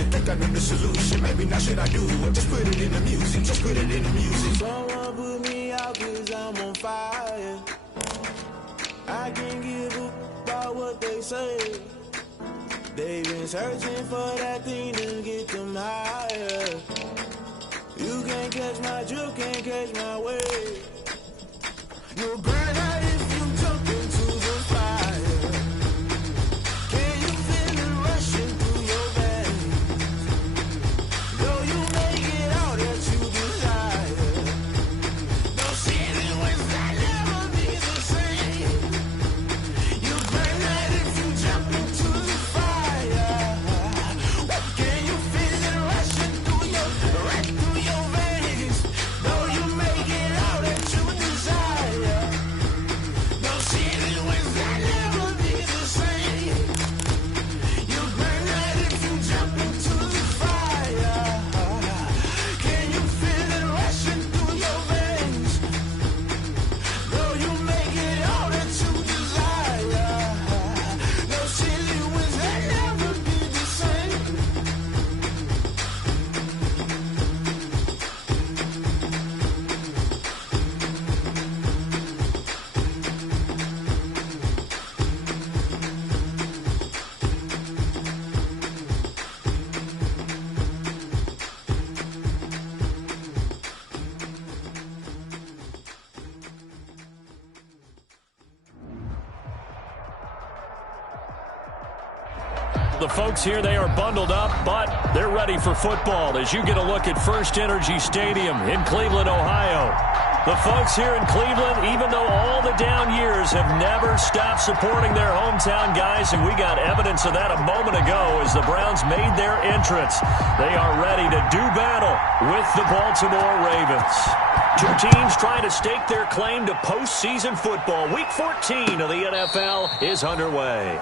solution. Think I know the solution. Maybe not should I do it? Just put it in the music. Just put it in the music. Someone put me out 'cause I'm on fire. I can't give a about what they say. They've been searching for that thing to get them higher. You can't catch my drift, can't catch my wave. You'll burn out if you jump into the fire. Can you feel it rushing through your veins? Though you make it out that you desire. No ceiling was that never be the same. You burn out if you jump into the fire. Can you feel it rushing through your veins? Though you make it out that you desire. No ceiling was that never be the same. You burn out if you jump into the fire. Can you feel it rushing through your veins? Though you make it all that you desire. No ceiling was that never be the same. The folks here, they are bundled up, but they're ready for football as you get a look at First Energy Stadium in Cleveland, Ohio. The folks here in Cleveland, even though all the down years, have never stopped supporting their hometown guys, and we got evidence of that a moment ago as the Browns made their entrance. They are ready to do battle with the Baltimore Ravens. Two teams trying to stake their claim to postseason football. Week 14 of the NFL is underway.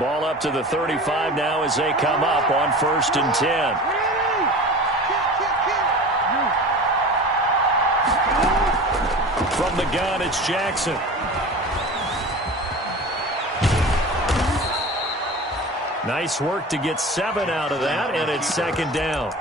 Ball up to the 35 now as they come up on 1st and 10. From the gun, it's Jackson. Nice work to get 7 out of that, and it's 2nd down.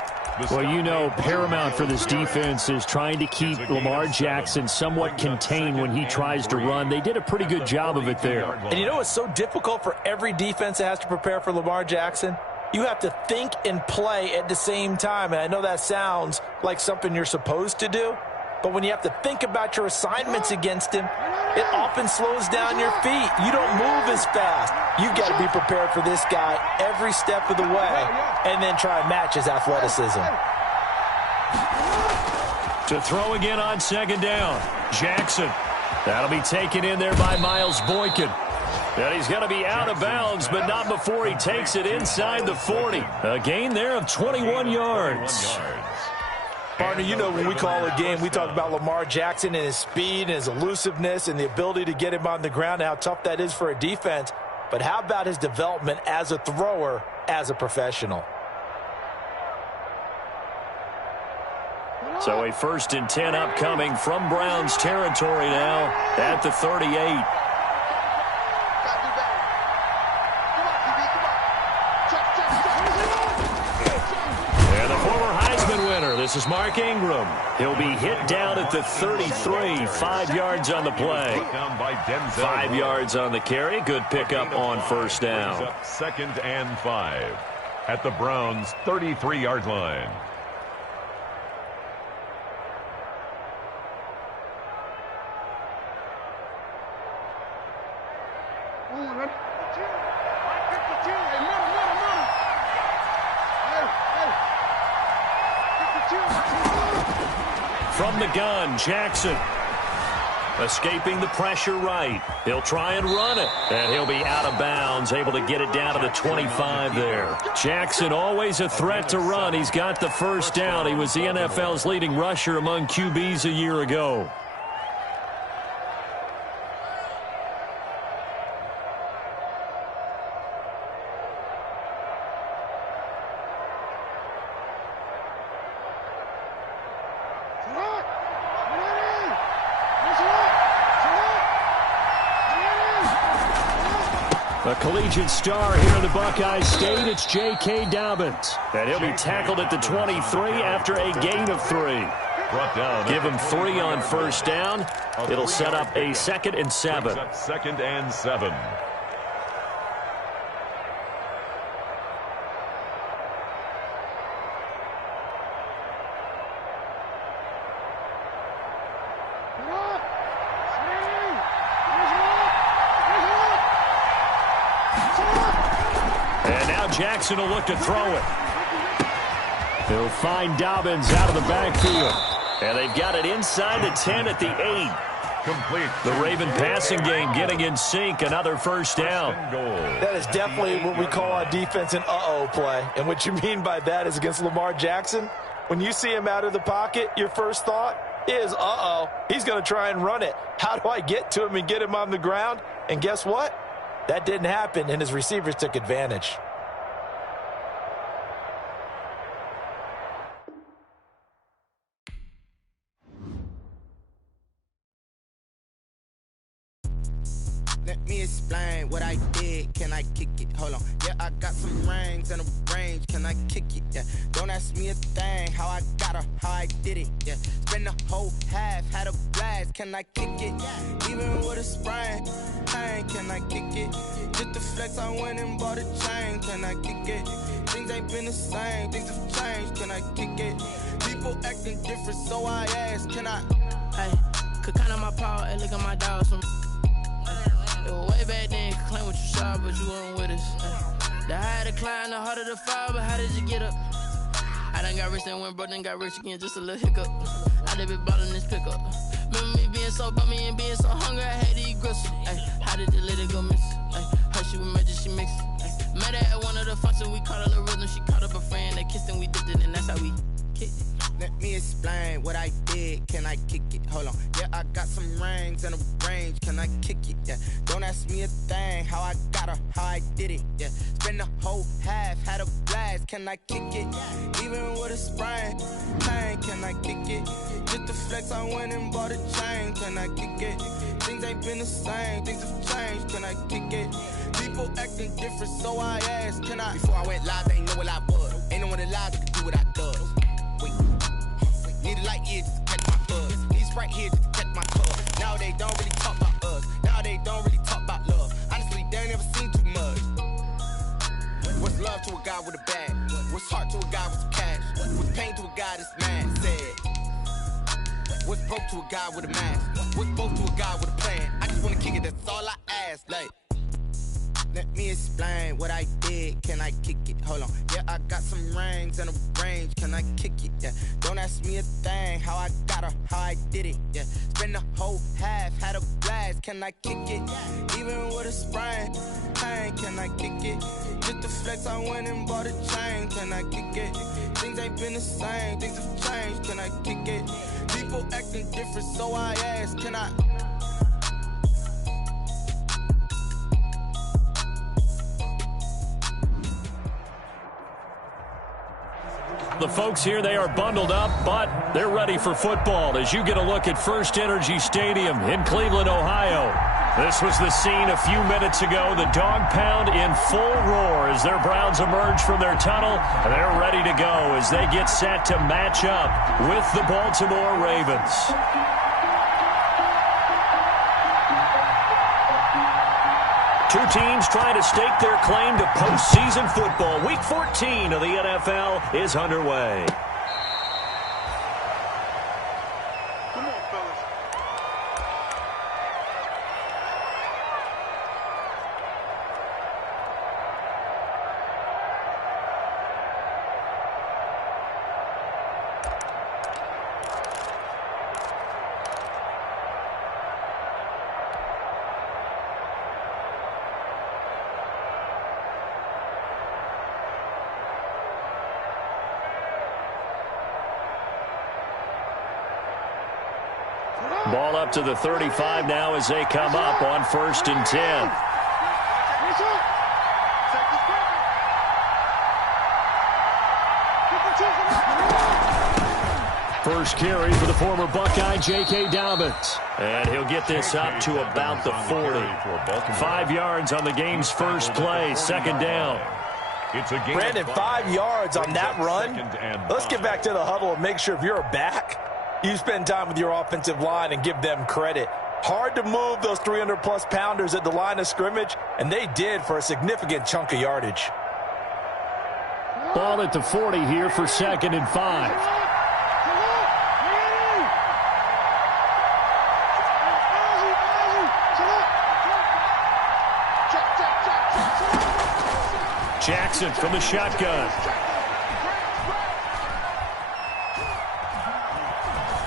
Well, you know, paramount for this defense is trying to keep Lamar Jackson somewhat contained when he tries to run. They did a pretty good job of it there. And you know it's so difficult for every defense that has to prepare for Lamar Jackson? You have to think and play at the same time. And I know that sounds like something you're supposed to do, but when you have to think about your assignments against him, it often slows down your feet. You don't move as fast. You've got to be prepared for this guy every step of the way and then try and match his athleticism. To throw again on 2nd down, Jackson. That'll be taken in there by Miles Boykin. And he's going to be out of bounds, but not before he takes it inside the 40. A gain there of 21 yards. Partner, you know when we call a game, we talk about Lamar Jackson and his speed and his elusiveness and the ability to get him on the ground and how tough that is for a defense. But how about his development as a thrower, as a professional? So a 1st and 10 upcoming from Browns territory now at the 38. This is Mark Ingram. He'll be hit down at the 33. 5 yards on the play. 5 yards on the carry. Good pickup on 1st down. 2nd and 5 at the Browns' 33-yard line. From the gun, Jackson. Escaping the pressure right. He'll try and run it. And he'll be out of bounds, able to get it down to the 25 there. Jackson always a threat to run. He's got the first down. He was the NFL's leading rusher among QBs a year ago. A collegiate star here in the Buckeye State, it's J.K. Dobbins. And he'll be tackled at the 23 after a gain of 3. Give him 3 on first down. It'll set up a 2nd and 7. 2nd and 7. Jackson will look to throw it. He'll find Dobbins out of the backfield. And they've got it inside the 10 at the 8. Complete. The Raven passing game getting in sync. Another first down. That is definitely what we call on defense an uh-oh play. And what you mean by that is against Lamar Jackson, when you see him out of the pocket, your first thought is, uh-oh, he's going to try and run it. How do I get to him and get him on the ground? And guess what? That didn't happen, and his receivers took advantage. Let me explain what I did. Can I kick it? Hold on. Yeah, I got some rings and a range. Can I kick it? Yeah. Don't ask me a thing. How I got her, how I did it. Yeah. Spend the whole half, had a blast. Can I kick it? Even with a sprain, pain. Can I kick it? Just the flex, I went and bought a chain. Can I kick it? Things ain't been the same. Things have changed. Can I kick it? People acting different, so I ask. Can I? Hey, could count on my power and look at my dogs from. It was way back then, could claim what you saw, but you weren't with us. The higher the climb, the harder the fall, but how did you get up? I done got rich and went broke, then got rich again, just a little hiccup. I done been ballin' this pickup. Remember me being so bummy and being so hungry, I had to eat gristle. How did the lady go miss? Her she was magic, she mixed. Met her at one of the functions, we caught a little rhythm. She caught up a friend, they kissed and we dipped it, and that's how we kicked it. Let me explain what I did. Can I kick it? Hold on. Yeah, I got some rings and a range. Can I kick it? Yeah. Don't ask me a thing. How I got her, how I did it. Yeah. Spend the whole half, had a blast. Can I kick it? Even with a sprain, pain. Can I kick it? Just the flex, I went and bought a chain. Can I kick it? Things ain't been the same. Things have changed. Can I kick it? People acting different, so I asked. Can I? Before I went live, they ain't know what I was. Ain't no one alive that could do what I does. Wait. Need a light here just to catch my buzz. Need Sprite here just to catch my club. Now they don't really talk about us. Now they don't really talk about love. Honestly, they ain't never seen too much. What's love to a guy with a bag? What's heart to a guy with some cash? What's pain to a guy that's mad? Said. What's broke to a guy with a mask? What's broke to a guy with a plan? I just wanna kick it, that's all I ask. Like, let me explain what I did. Can I kick it? Hold on. Yeah, I got some rings and a range. Can I kick it? Yeah. Don't ask me a thing. How I got her, how I did it. Yeah. Spend the whole half, had a blast. Can I kick it? Even with a sprain, pain. Can I kick it? Just the flex, I went and bought a chain. Can I kick it? Things ain't been the same. Things have changed. Can I kick it? People acting different, so I ask. Can I? The folks here, they are bundled up, but they're ready for football as you get a look at First Energy Stadium in Cleveland, Ohio. This was the scene a few minutes ago. The dog pound in full roar as their Browns emerge from their tunnel. They're ready to go as they get set to match up with the Baltimore Ravens. Two teams trying to stake their claim to postseason football. Week 14 of the NFL is underway. Come on, fellas. Ball up to the 35 now as they come up on 1st and 10. First carry for the former Buckeye, J.K. Dobbins. And he'll get this up to about the 40. 5 yards on the game's first play, 2nd down. Brandon, 5 yards on that run. Let's get back to the huddle and make sure if you're a back, you spend time with your offensive line and give them credit. Hard to move those 300-plus pounders at the line of scrimmage, and they did for a significant chunk of yardage. Ball at the 40 here for 2nd and 5. Jackson from the shotgun.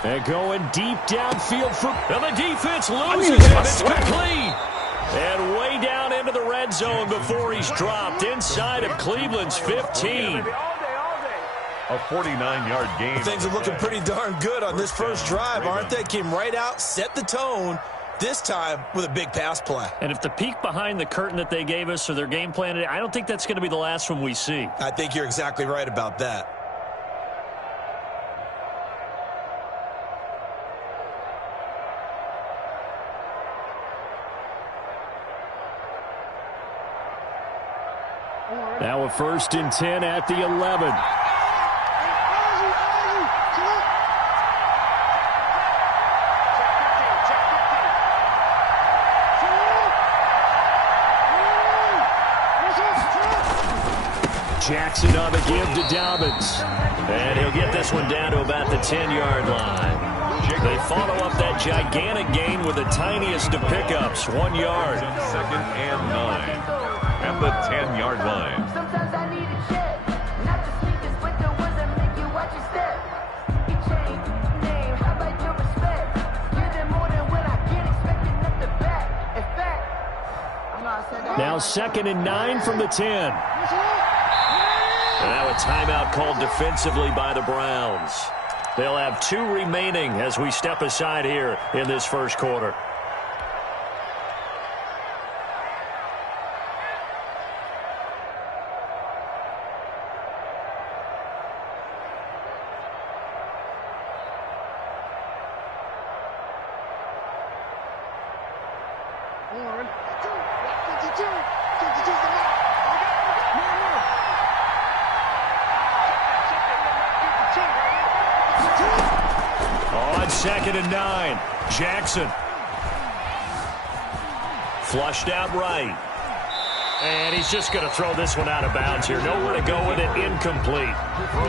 And going deep downfield for... And the defense loses it. It's complete. And way down into the red zone before he's dropped inside of Cleveland's 15. A 49-yard game. Things are looking pretty darn good on this first drive, aren't they? Came right out, set the tone, this time with a big pass play. And if the peek behind the curtain that they gave us or their game plan, I don't think that's going to be the last one we see. I think you're exactly right about that. Now a 1st and 10 at the 11. Jackson on the give to Dobbins. And he'll get this one down to about the 10-yard line. They follow up that gigantic gain with the tiniest of pickups, 1 yard. 2nd and 9 at the 10-yard line. Sometimes I need a check, not the sneakers, but the ones that make you watch your step. You change name, how about your respect? Give them more than what I get, expecting nothing back. In fact, I'm not saying that. Now 2nd and 9 from the 10. And now a timeout called defensively by the Browns. They'll have 2 remaining as we step aside here in this first quarter. On 2nd and 9, Jackson. Flushed out right. And he's just going to throw this one out of bounds here. Nowhere to go with it, incomplete.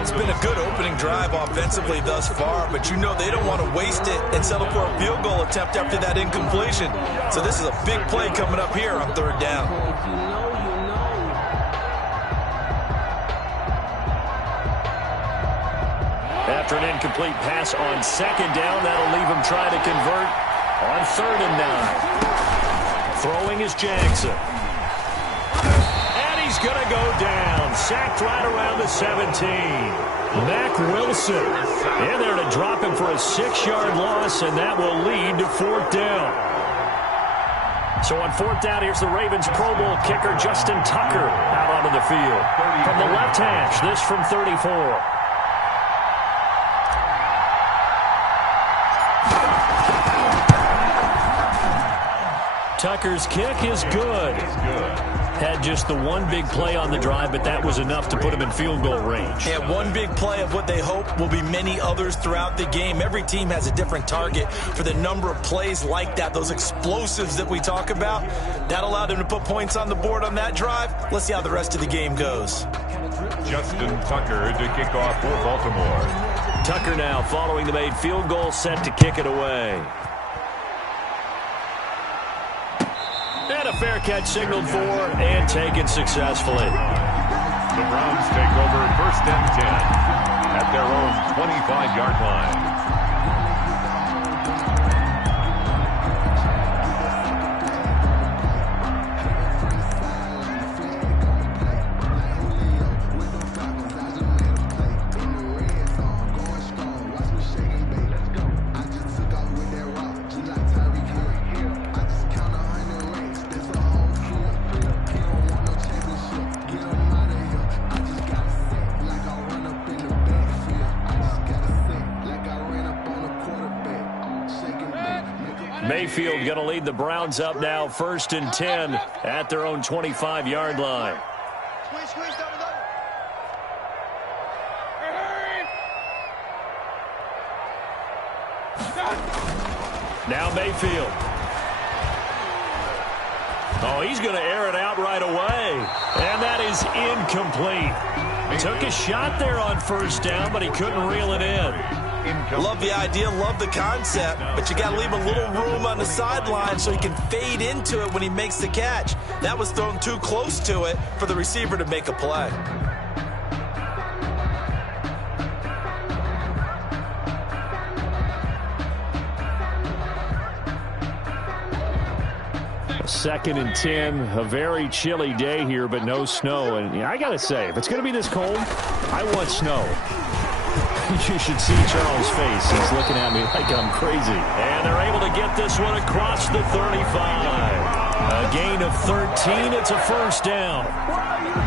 It's been a good opening drive offensively thus far, but you know they don't want to waste it and settle for a field goal attempt after that incompletion. So this is a big play coming up here on 3rd down. After an incomplete pass on 2nd down, that'll leave him trying to convert on 3rd and 9. Throwing is Jackson. And he's going to go down. Sacked right around the 17. Mack Wilson in there to drop him for a 6-yard loss, and that will lead to 4th down. So on 4th down, here's the Ravens Pro Bowl kicker Justin Tucker out onto the field. From the left hash, this from 34. Tucker's kick is good. Had just the one big play on the drive, but that was enough to put him in field goal range. Yeah, one big play of what they hope will be many others throughout the game. Every team has a different target for the number of plays like that, those explosives that we talk about. That allowed him to put points on the board on that drive. Let's see how the rest of the game goes. Justin Tucker to kick off for Baltimore. Tucker now following the made field goal, set to kick it away. And a fair catch signaled for and taken successfully. The Browns take over 1st and 10 at their own 25-yard line. Mayfield going to lead the Browns up now, 1st and 10 at their own 25-yard line. Now Mayfield. Oh, he's going to air it out right away. And that is incomplete. Took a shot there on 1st down, but he couldn't reel it in. Love the idea, love the concept, but you got to leave a little room on the sideline so he can fade into it when he makes the catch. That was thrown too close to it for the receiver to make a play. Second and 10, a very chilly day here, but no snow. And I got to say, if it's going to be this cold, I want snow. You should see Charles' face. He's looking at me like I'm crazy. And they're able to get this one across the 35. A gain of 13. It's a 1st down.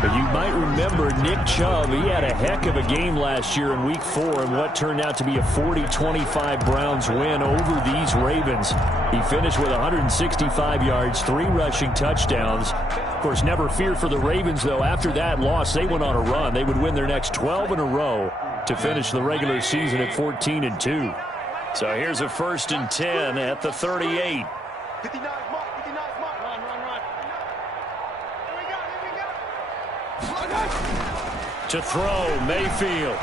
But you might remember Nick Chubb. He had a heck of a game last year in Week 4 in what turned out to be a 40-25 Browns win over these Ravens. He finished with 165 yards, 3 rushing touchdowns. Of course, never feared for the Ravens, though. After that loss, they went on a run. They would win their next 12 in a row to finish the regular season at 14-2. So here's a 1st and 10 at the 38. 59 mark, 59 mark. Run. Here we go. To throw, Mayfield.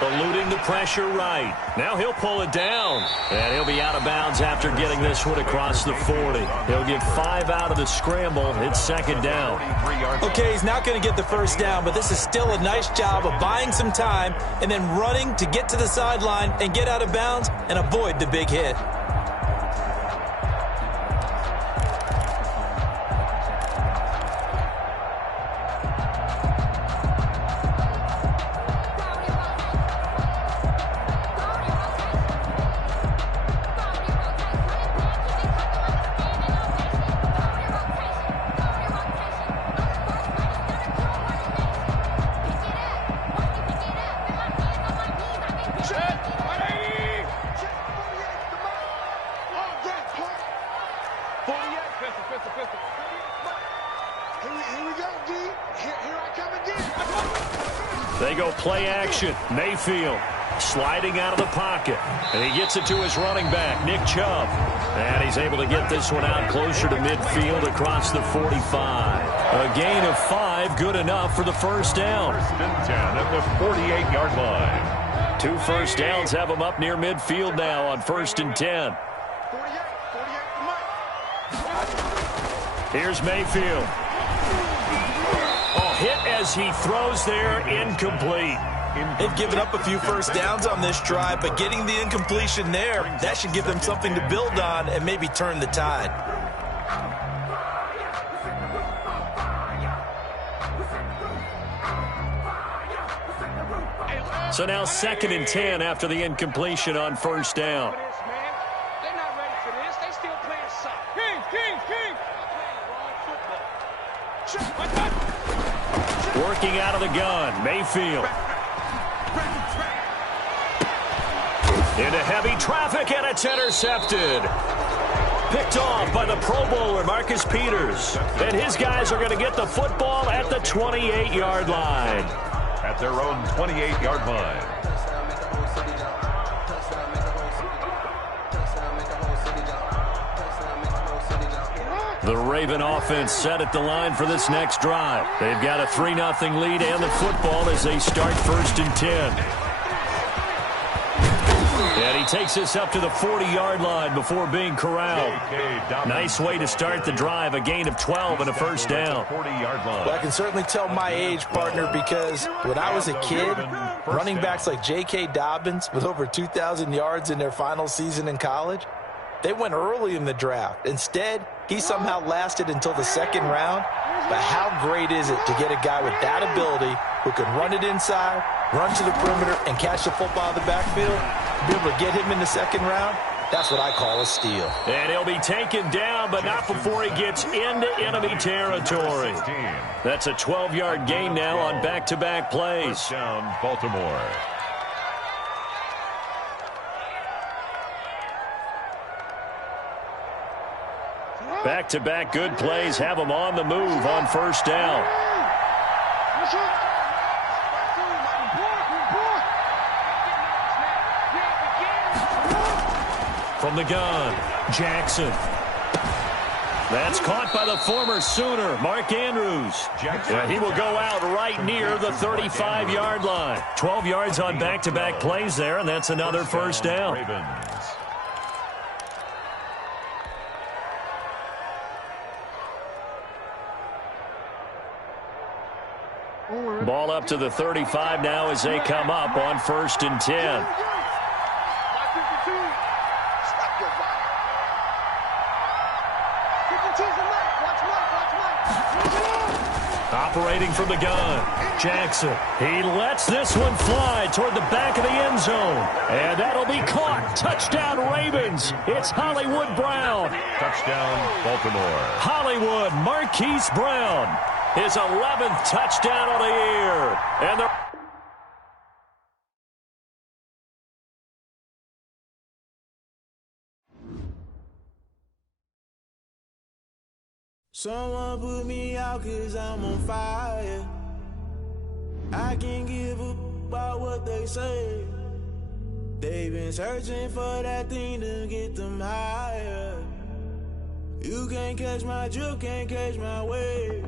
Eluding the pressure right. Now he'll pull it down. And he'll be out of bounds after getting this one across the 40. He'll get 5 out of the scramble. It's 2nd down. Okay, he's not going to get the 1st down, but this is still a nice job of buying some time and then running to get to the sideline and get out of bounds and avoid the big hit. They go play action. Mayfield sliding out of the pocket. And he gets it to his running back, Nick Chubb. And he's able to get this one out closer to midfield across the 45. A gain of 5, good enough for the 1st down. 1st and 10 at the 48-yard line. 2 first downs have him up near midfield now on 1st and 10. Here's Mayfield. Oh, hit as he throws there, incomplete. They've given up a few 1st downs on this drive, but getting the incompletion there, that should give them something to build on and maybe turn the tide. So now 2nd and 10 after the incompletion on 1st down. They're not ready for this. They still playing soccer. King. Working out of the gun, Mayfield. Into heavy traffic, and it's intercepted. Picked off by the Pro Bowler, Marcus Peters. And his guys are going to get the football at the 28-yard line. At their own 28-yard line. The Raven offense set at the line for this next drive. They've got a 3-0 lead and the football as they start 1st and 10. And he takes this up to the 40-yard line before being corralled. Nice way to start the drive, a gain of 12 and a 1st down. Well, I can certainly tell my age, partner, because when I was a kid, running backs like J.K. Dobbins with over 2,000 yards in their final season in college, they went early in the draft. Instead, he somehow lasted until the 2nd round. But how great is it to get a guy with that ability who can run it inside, run to the perimeter, and catch the football out of the backfield? Be able to get him in the 2nd round? That's what I call a steal. And he'll be taken down, but not before he gets into enemy territory. That's a 12-yard gain now on back-to-back plays. First down, Baltimore. Back-to-back good plays have them on the move on first down. From the gun, Jackson. That's caught by the former Sooner, Mark Andrews. Yeah, he will go out right near the 35-yard line. 12 yards on back-to-back plays there, and that's another first down. Ball up to the 35 now as they come up on 1st and 10. Operating from the gun, Jackson. He lets this one fly toward the back of the end zone. And that'll be caught. Touchdown, Ravens. It's Hollywood Brown. Touchdown, Baltimore. Hollywood Marquise Brown. His 11th touchdown of the year. And they're... Someone put me out 'cause I'm on fire. I can't give up about what they say. They've been searching for that thing to get them higher. You can't catch my drift, can't catch my wave.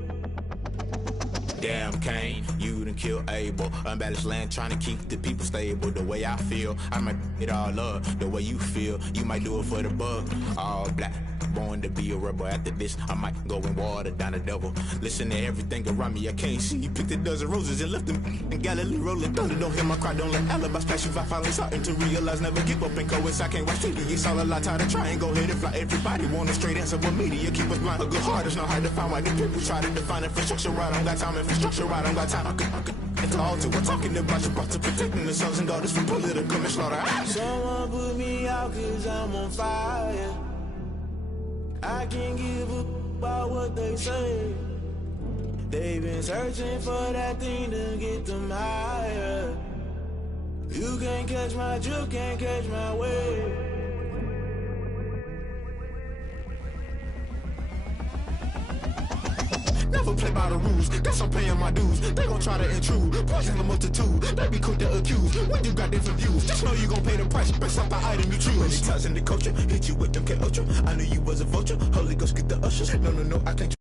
Damn Kane, you done killed Abel. Unbalanced land trying to keep the people stable. The way I feel, I might it all up. The way you feel, you might do it for the bug. All black, born to be a rebel. After this, I might go and water down the devil. Listen to everything around me, I can't see. You picked a dozen roses and left them in Galilee rolling thunder. Don't hear my cry, don't let alibis pass you. I finally starting to realize, never give up and coincide. I can't watch TV, it's all a lot. Tired of trying, go ahead and fly. Everybody want a straight answer, but media keep us blind. A good heart is not hard to find. Why the people try to define infrastructure right? I don't got time, infrastructure right, I don't got time. I could it's all to we're talking about you, about to protecting the sons and daughters from political manslaughter. Someone put me out 'cause I'm on fire. I can't give up about what they say. They've been searching for that thing to get them higher. You can't catch my drift, can't catch my wave. Never play by the rules, guess I'm paying my dues. They gon' try to intrude, poison the multitude. They be quick to accuse, when you got different views. Just know you gon' pay the price, based off the item you choose. Many ties in the culture, hit you with them K Ultra. I knew you was a vulture, Holy Ghost get the ushers. No, I can't.